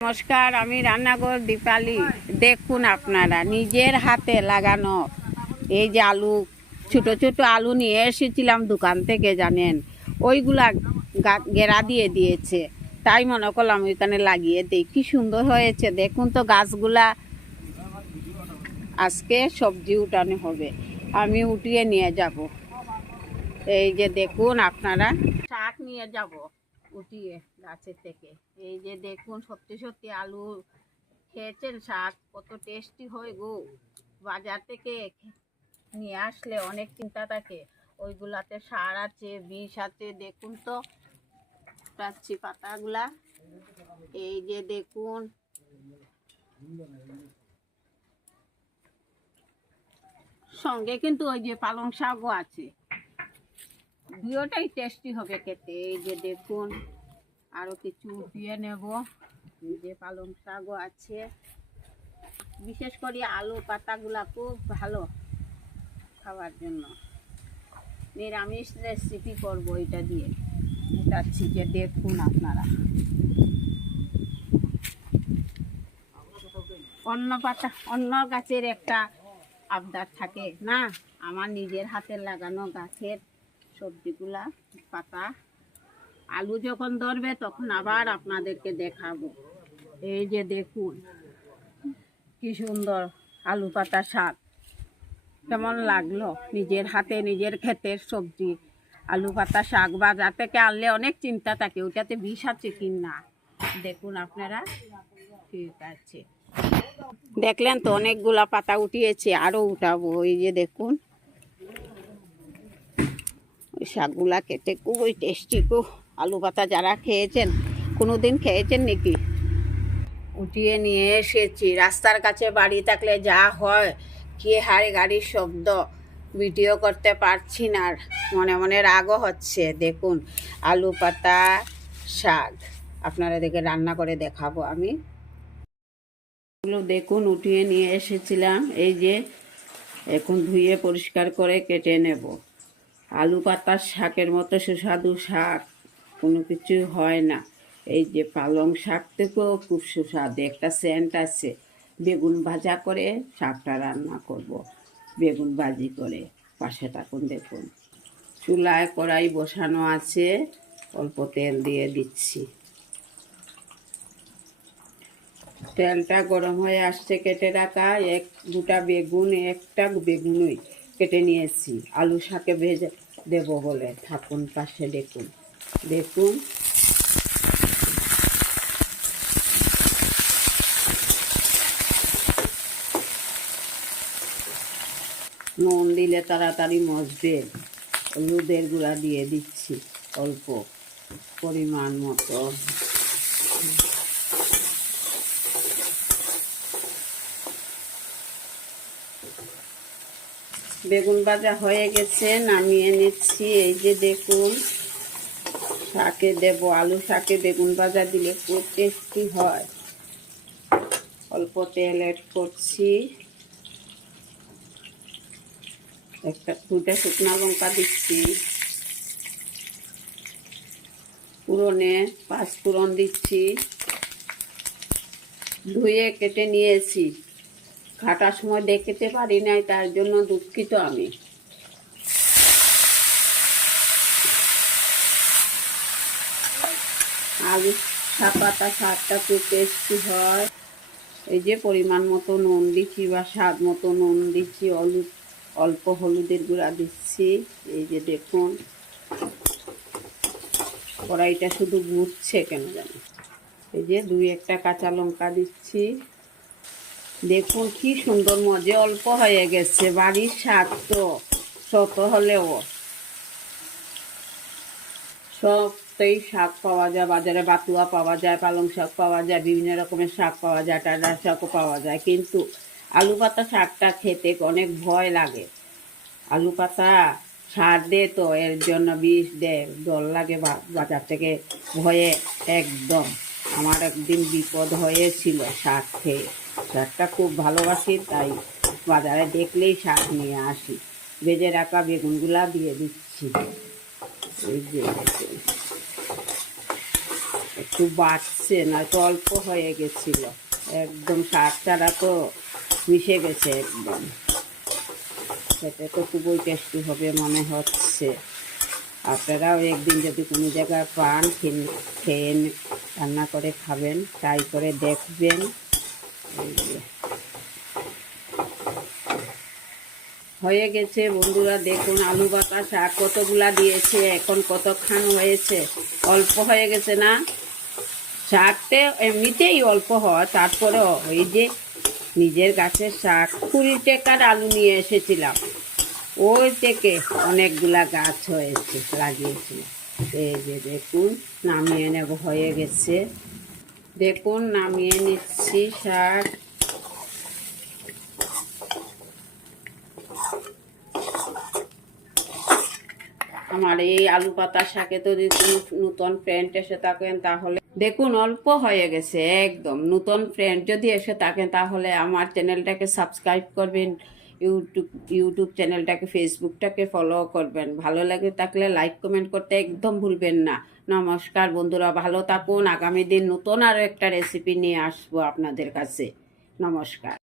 নমস্কার, আমি রান্নাঘর দীপালি। দেখুন আপনারা নিজের হাতে লাগানো এই যে আলু, ছোট ছোট আলু নিয়ে এসেছিলাম দোকান থেকে, জানেন ওইগুলা গেরা দিয়ে দিয়েছে, তাই মনে করলাম ওইখানে লাগিয়ে দিই। কি সুন্দর হয়েছে দেখুন তো গাছগুলা। আজকে সবজি উঠানো হবে, আমি উঠিয়ে নিয়ে যাব। এই যে দেখুন আপনারা, শাক নিয়ে যাব উঠিয়ে গাছের থেকে। এই যে দেখুন, সত্যি সত্যি আলু খেয়েছেন, শাক কত টেস্টি হয় গো। বাজার থেকে নিয়ে আসলে অনেক চিন্তা থাকে, ওইগুলাতে সার আছে, বিষ আছে। দেখুন তো পাচ্ছি পাতাগুলা, এই যে দেখুন। সঙ্গে কিন্তু ওই যে পালং শাকও আছে, দুটোটাই টেস্টি হবে খেতে। এই যে দেখুন, আরো কিছু উঠিয়ে নেব। এই যে পালং শাকও আছে। বিশেষ করে আলু পাতাগুলা খুব ভালো খাওয়ার জন্য। নিরামিষ রেসিপি করবো এটা দিয়ে, উঠাচ্ছি। যে দেখুন আপনারা, অন্য পাতা অন্য গাছের একটা আবদার থাকে না, আমার নিজের হাতের লাগানো গাছের সবজিগুলা পাতা। আলু যখন ধরবে তখন আবার আপনাদেরকে দেখাবো। এই যে দেখুন কি সুন্দর আলু পাতা শাক। কেমন লাগলো নিজের হাতে নিজের ক্ষেতের সবজি আলু পাতা শাক। বাজার থেকে আনলে অনেক চিন্তা থাকে, ওটাতে বিষ আছে কি না। দেখুন আপনারা, ঠিক আছে। দেখলেন তো অনেকগুলা পাতা উঠিয়েছে, আরো উঠাবো। এই যে দেখুন, ওই শাকগুলা খেতে খুবই টেস্টি। খুব আলু পাতা যারা খেয়েছেন, কোনোদিন খেয়েছেন নাকি? উঠিয়ে নিয়ে এসেছি। রাস্তার কাছে বাড়ি থাকলে যা হয়, কি হারে গাড়ির শব্দ, ভিডিও করতে পারছি না, আর মনে মনে রাগও হচ্ছে। দেখুন আলু পাতা শাক আপনারা দেখে রান্না করে দেখাবো আমি। দেখুন উঠিয়ে নিয়ে এসেছিলাম, এই যে এখন ধুয়ে পরিষ্কার করে কেটে নেব। আলু পাতার শাকের মতো সুস্বাদু শাক কোনো কিছু হয় না। এই যে পালং শাক থেকেও খুব সুস্বাদু একটা সেন্ট আছে। বেগুন ভাজা করে শাকটা রান্না করব, বেগুন ভাজি করে। পাশে থাকুন। দেখুন চুলায় কড়াই বসানো আছে, অল্প তেল দিয়ে দিচ্ছি। তেলটা গরম হয়ে আসছে। কেটে রাখা দুটা বেগুন, একটা বেগুনই কেটে নিয়েছি আলু শাকে ভেজে দেব বলে। থাকুন পাশে। দেখুন দেখুন নুন দিলে তাড়াতাড়ি মজবে। হলুদের গুঁড়া দিয়ে দিচ্ছি অল্প পরিমাণ মতো। বেগুন ভাজা হয়ে গেছে, নামিয়ে নিচ্ছি। এই যে দেখুন, শাকে দেব, আলু শাকে বেগুন ভাজা দিলে খুব টেস্টি হয়। অল্প তেল অ্যাড করছি, দুটা শুকনো লঙ্কা দিচ্ছি, ফোড়নে 5 ফোড়ন দিচ্ছি। ধুয়ে কেটে নিয়েছি, কাটার সময় দেখতে পারি নাই, তার জন্য দুঃখিত আমি। আলু শাক পাতা শাকটা খুব টেস্টি হয়। এই যে পরিমাণ মতো নুন দিচ্ছি, বা স্বাদ মতো নুন দিচ্ছি, অল্প হলুদের গুঁড়া দিচ্ছি। এই যে দেখুন, কড়াইটা শুধু ঘুরছে কেন জানি। এই যে 2-1টা কাঁচা লঙ্কা দিচ্ছি। দেখুন কি সুন্দর মজে, অল্প হয়ে গেছে। বাড়ির শাক তো শত হলেও সবটাই শাক পাওয়া যায় বাজারে। বাতুয়া পাওয়া যায়, পালং শাক পাওয়া যায়, বিভিন্ন রকমের শাক পাওয়া যায়, টাটা শাকও পাওয়া যায়। কিন্তু আলু পাতা শাকটা খেতে অনেক ভয় লাগে। আলু পাতা সার দে তো, এর জন্য বিষ দেয়, ডর লাগে বাজার থেকে ভয়ে একদম। আমার একদিন বিপদ হয়েছিল শাক খেয়ে। শাকটা খুব ভালোবাসি, তাই বাজারে দেখলেই শাক নিয়ে আসি। ভেজে রাখা বেগুনগুলা দিয়ে দিচ্ছি। এই যে একটু একটু বাড়ছে, নয়তো অল্প হয়ে গেছিল। একদম শাক চারা তো মিশে গেছে একদম। সেটা তো খুবই টেস্টি হবে মনে হচ্ছে। আপনারাও একদিন যদি কোনো জায়গায় পান, খেয়ে রান্না করে খাবেন, ট্রাই করে দেখবেন। এই যে হয়ে গেছে বন্ধুরা, দেখুন আলু বাতা শাক কতগুলা দিয়েছে, এখন কতখান হয়েছে। অল্প হয়ে গেছে না? শাকটা এমনিতেই অল্প হয়, তারপরেও ওই যে নিজের গাছের শাক 20 টাকার আলু নিয়ে এসেছিলাম, ওই থেকে অনেকগুলা গাছ হয়েছে, লাগিয়েছিলাম। এই যে দেখুন নামিয়ে নেব, হয়ে গেছে। দেখুন নামিয়ে নিচ্ছি শাক। আমার এই আলু পাতা শাকে তো যদি কোনো নতুন ফ্রেন্ড এসে থাকেন তাহলে দেখুন অল্প হয়ে গেছে একদম। নতুন ফ্রেন্ড যদি এসে থাকেন তাহলে আমার চ্যানেলটাকে সাবস্ক্রাইব করবেন, ইউটিউব চ্যানেলটাকে, ফেসবুকটাকে ফলো করবেন। ভালো লাগে থাকলে লাইক কমেন্ট করতে একদম ভুলবেন না। নমস্কার বন্ধুরা, ভালো থাকুন। আগামী দিন নতুন আরও একটা রেসিপি নিয়ে আসবো আপনাদের কাছে। নমস্কার।